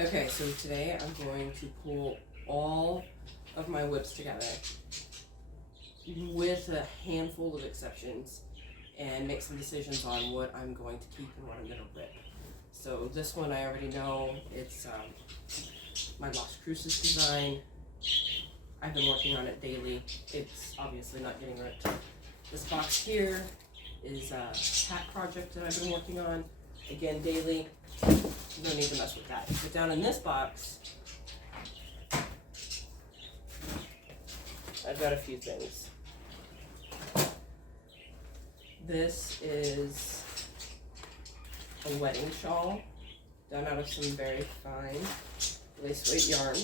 Okay, so today I'm going to pull all of my whips together with a handful of exceptions and make some decisions on what I'm going to keep and what I'm going to rip. So this one I already know, it's my Las Cruces design. I've been working on it daily. It's obviously not getting ripped. This box here is a hat project that I've been working on, again daily. No need to mess with that. But down in this box, I've got a few things. This is a wedding shawl done out of some very fine lace weight yarn.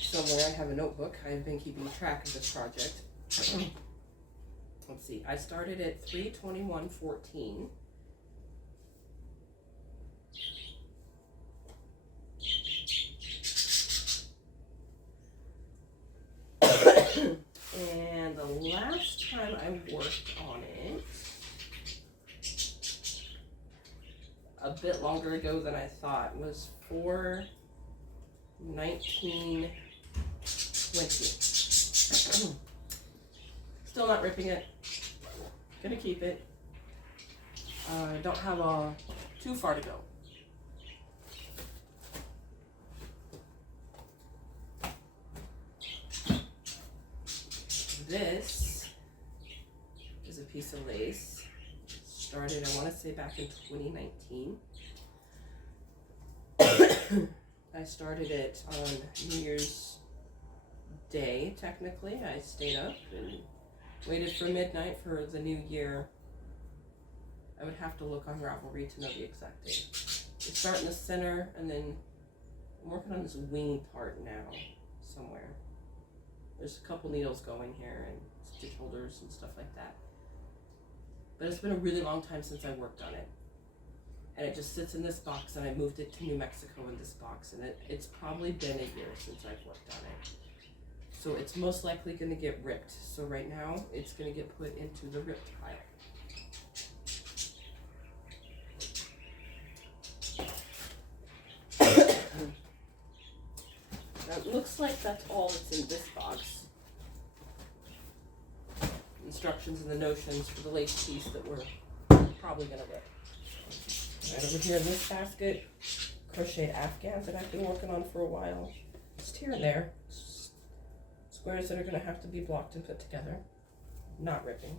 Somewhere I have a notebook. I've been keeping track of this project. Let's see. I started at 3/21/14. And the last time I worked on it, a bit longer ago than I thought, was 4/19/20. Still not ripping it. Gonna keep it. Don't have too far to go. This is a piece of lace. Started, I want to say, back in 2019. I started it on New Year's Day, technically. I stayed up and waited for midnight for the new year. I would have to look on Ravelry to know the exact date. You start in the center, and then I'm working on this wing part now, somewhere. There's a couple needles going here and stitch holders and stuff like that. But it's been a really long time since I worked on it. And it just sits in this box, and I moved it to New Mexico in this box, and it's probably been a year since I've worked on it. So it's most likely going to get ripped. So right now, it's going to get put into the ripped pile. Now it looks like that's all that's in this box. Instructions and the notions for the lace piece that we're probably going to rip. Right over here in this basket, crocheted afghans that I've been working on for a while. Just here and there. Squares that are going to have to be blocked and put together. Not ripping.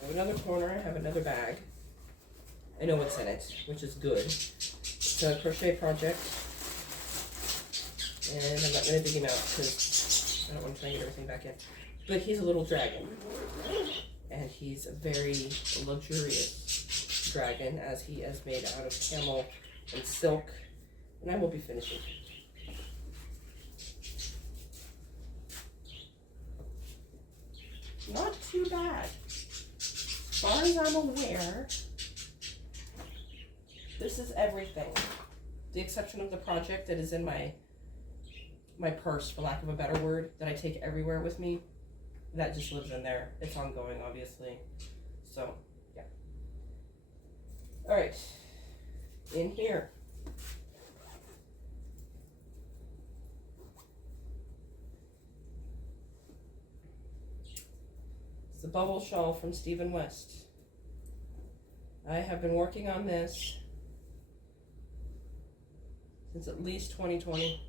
I have another corner, I have another bag. I know what's in it, which is good. It's a crochet project. And I'm not going to dig him out because I don't want to try and get everything back in. But he's a little dragon. And he's a very luxurious dragon, as he is made out of camel and silk. And I will be finishing. Not too bad. As far as I'm aware, this is everything. The exception of the project that is in my purse, for lack of a better word, that I take everywhere with me. That just lives in there. It's ongoing, obviously. So, yeah. Alright. In here. It's the bubble shawl from Stephen West. I have been working on this since at least 2020.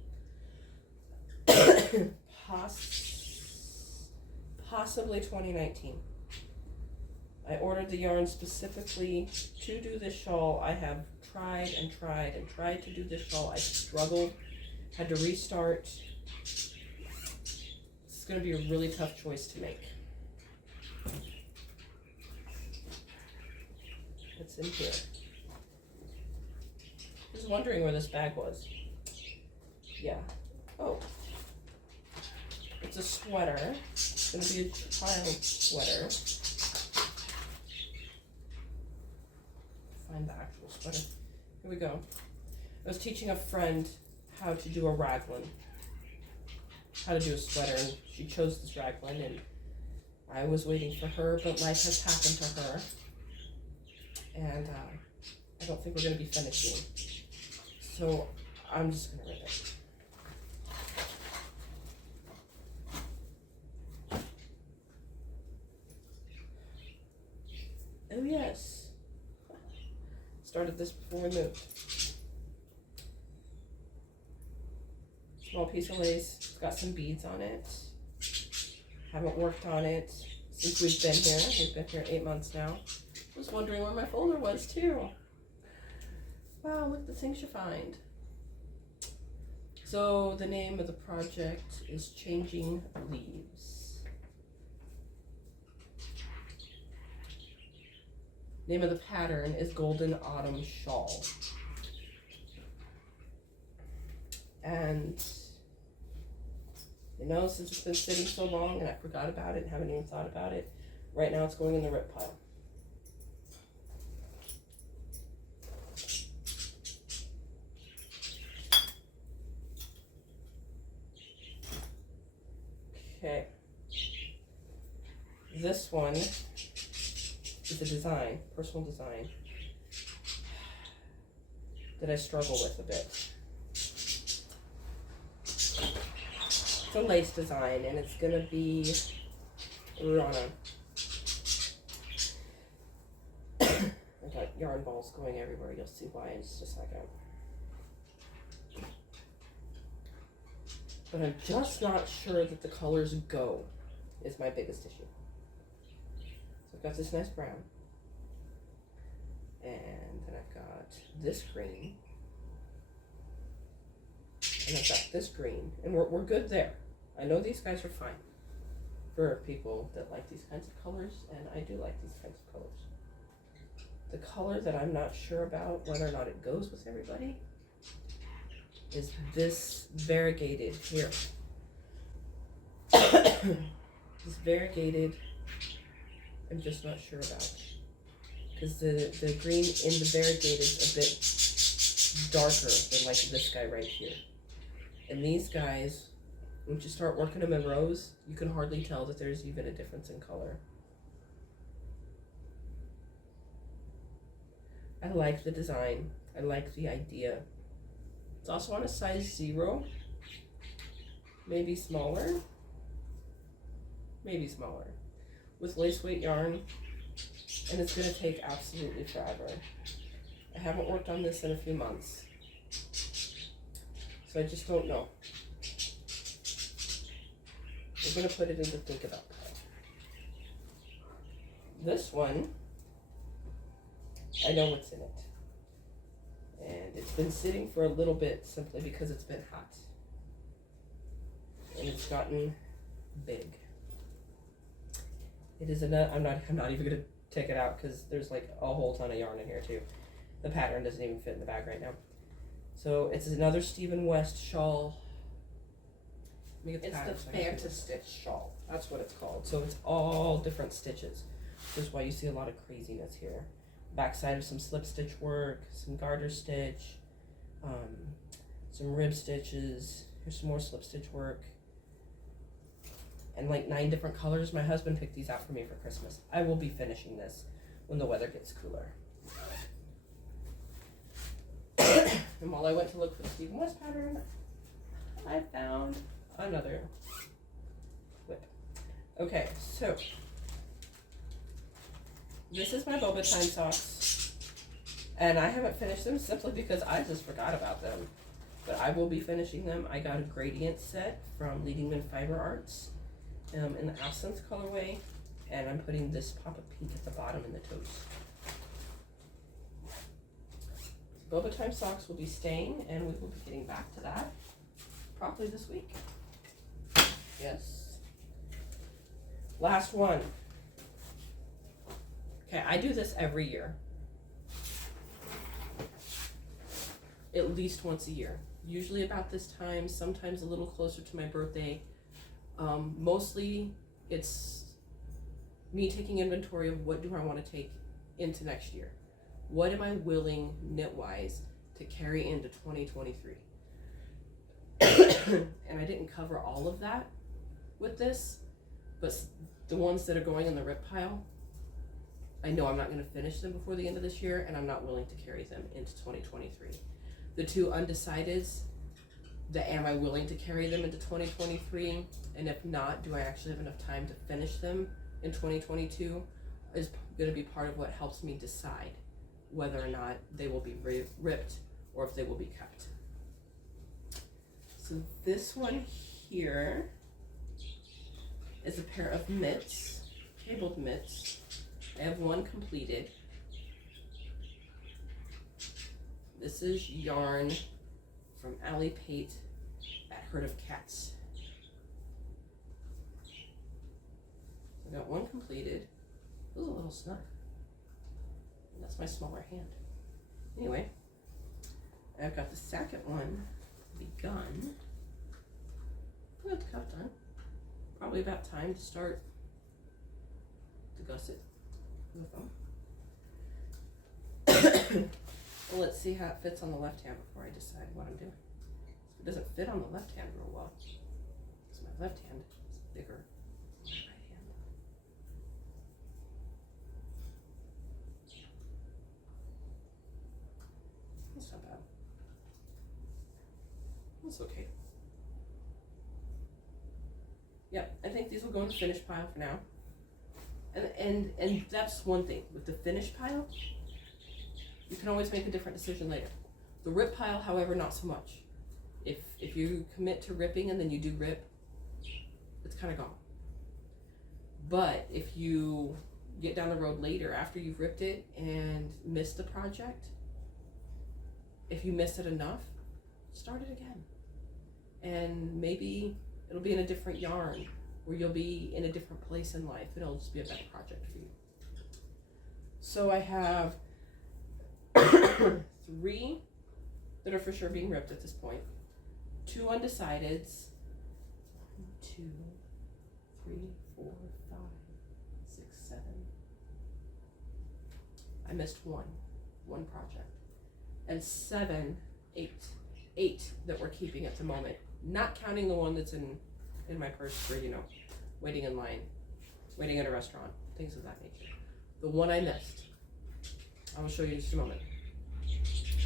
Possibly 2019. I ordered the yarn specifically to do this shawl. I have tried and tried and tried to do this shawl. I struggled, had to restart. It's going to be a really tough choice to make. It's in here. I was wondering where this bag was. Yeah. Oh. It's a sweater. It's going to be a child sweater. Find the actual sweater. Here we go. I was teaching a friend how to do a raglan. How to do a sweater, and she chose this raglan, and I was waiting for her, but life has happened to her. And I don't think we're going to be finishing. So I'm just going to rip it. Oh yes. Started this before we moved. Small piece of lace. It's got some beads on it. Haven't worked on it since we've been here. We've been here 8 months now. Was wondering where my folder was too. Wow, look at the things you find. So the name of the project is Changing Leaves. Name of the pattern is Golden Autumn Shawl. And you know, since it's been sitting so long and I forgot about it and haven't even thought about it, right now it's going in the rip pile. Okay. This one is a design, personal design, that I struggle with a bit. It's a lace design, and it's gonna be Rana. I got yarn balls going everywhere. You'll see why in just a second. But I'm just not sure that the colors go, is my biggest issue. So I've got this nice brown. And then I've got this green. And I've got this green. And we're good there. I know these guys are fine for people that like these kinds of colors, and I do like these kinds of colors. The color that I'm not sure about whether or not it goes with everybody is this variegated here. This variegated, I'm just not sure about. Because the green in the variegated is a bit darker than like this guy right here. And these guys, once you start working them in rows, you can hardly tell that there's even a difference in color. I like the design. I like the idea. It's also on a size 0. Maybe smaller. Maybe smaller. With lace weight yarn. And it's going to take absolutely forever. I haven't worked on this in a few months. So I just don't know. We're going to put it in the think about pile. This one, I know what's in it. And it's been sitting for a little bit simply because it's been hot. And it's gotten big. It is enough. I'm not even going to take it out because there's like a whole ton of yarn in here too. The pattern doesn't even fit in the bag right now. So it's another Stephen West shawl. It's the Fair to Stitch shawl. That's what it's called. So it's all different stitches. That's why you see a lot of craziness here. Backside of some slip stitch work, some garter stitch, some rib stitches. Here's some more slip stitch work. And like 9 different colors. My husband picked these out for me for Christmas. I will be finishing this when the weather gets cooler. And while I went to look for the Stephen West pattern, I found another whip. Okay, so this is my boba time socks. And I haven't finished them simply because I just forgot about them. But I will be finishing them. I got a gradient set from Leading in Fiber Arts in the Absinthe colorway. And I'm putting this pop of pink at the bottom in the toes. Boba time socks will be staying, and we will be getting back to that probably this week. Yes. Last one. Okay, I do this every year. At least once a year. Usually about this time, sometimes a little closer to my birthday. Mostly it's me taking inventory of what do I want to take into next year. What am I willing, knit-wise, to carry into 2023? And I didn't cover all of that with this, but the ones that are going in the rip pile, I know I'm not going to finish them before the end of this year, and I'm not willing to carry them into 2023. The two undecideds, am I willing to carry them into 2023? And if not, do I actually have enough time to finish them in 2022? Is going to be part of what helps me decide whether or not they will be ripped or if they will be kept. So this one here is a pair of mitts, cabled mitts. I have one completed. This is yarn from Allie Pate at Herd of Cats. I got one completed. It was a little snug. And that's my smaller hand. Anyway, I've got the second one begun. I got the cuff done. Probably about time to start to gusset with them. Well, let's see how it fits on the left hand before I decide what I'm doing. It doesn't fit on the left hand real well, because my left hand is bigger than my right hand. That's not bad. That's okay. Yep, I think these will go in the finished pile for now. And that's one thing. With the finished pile, you can always make a different decision later. The rip pile, however, not so much. If you commit to ripping and then you do rip, it's kind of gone. But if you get down the road later after you've ripped it and missed the project, if you miss it enough, start it again. And maybe it'll be in a different yarn, or you'll be in a different place in life, and it'll just be a better project for you. So I have 3 that are for sure being ripped at this point, 2 undecideds, 1, 2, 3, 4, 5, 6, 7. I missed one project, and 8 that we're keeping at the moment, not counting the one that's in my purse for, waiting in line, waiting at a restaurant, things of that nature. The one I missed, I will show you in just a moment.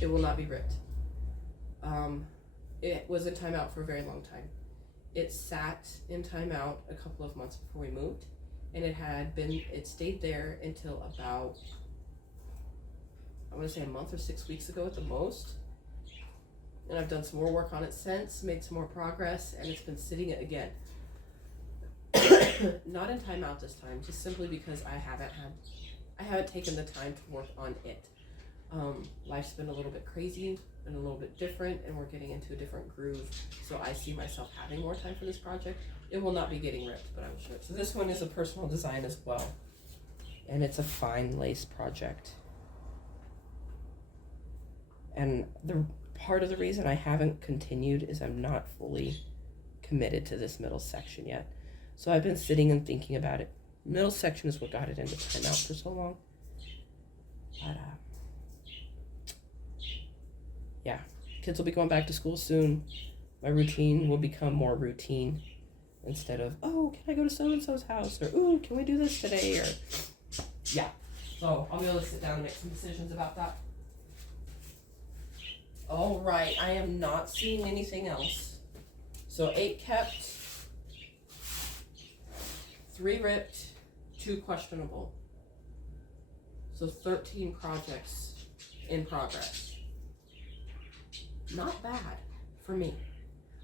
It will not be ripped. It was in timeout for a very long time. It sat in timeout a couple of months before we moved, and it stayed there until about, I want to say a month or 6 weeks ago at the most. And I've done some more work on it since, made some more progress, and it's been sitting again. Not in timeout this time, just simply because I haven't taken the time to work on it. Life's been a little bit crazy and a little bit different, and we're getting into a different groove. So I see myself having more time for this project. It will not be getting ripped, but I'm sure. So this one is a personal design as well, and it's a fine lace project. And the part of the reason I haven't continued is I'm not fully committed to this middle section yet. So I've been sitting and thinking about it. Middle section is what got it into timeout for so long. But yeah, kids will be going back to school soon. My routine will become more routine instead of, oh, can I go to so-and-so's house? Or, ooh, can we do this today? Or, yeah. So I'll be able to sit down and make some decisions about that. All right, I am not seeing anything else. So 8 kept, 3 ripped, 2 questionable. So 13 projects in progress. Not bad for me.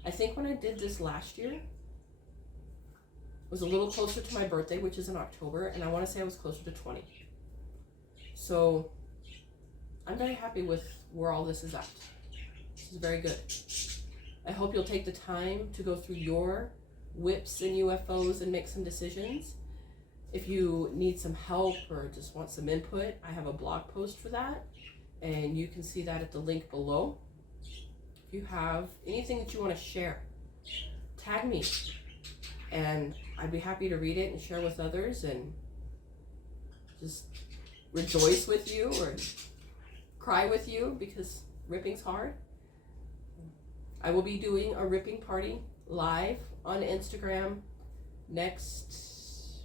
I think when I did this last year, it was a little closer to my birthday, which is in October, and I want to say I was closer to 20. So I'm very happy with where all this is at. This is very good. I hope you'll take the time to go through your whips and UFOs and make some decisions. If you need some help or just want some input, I have a blog post for that, and you can see that at the link below. If you have anything that you want to share, tag me, and I'd be happy to read it and share with others and just rejoice with you or cry with you, because ripping's hard. I will be doing a ripping party live on Instagram next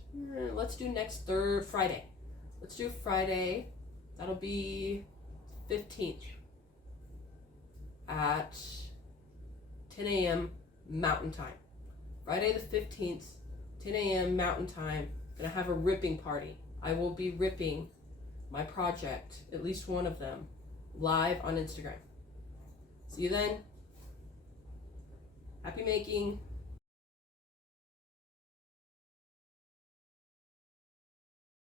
Friday. let's do Friday. That'll be 15th at 10 a.m. Mountain Time. Friday the 15th, 10 a.m. Mountain Time. Gonna have a ripping party. I will be ripping my project, at least one of them, live on Instagram. See you then. Happy making.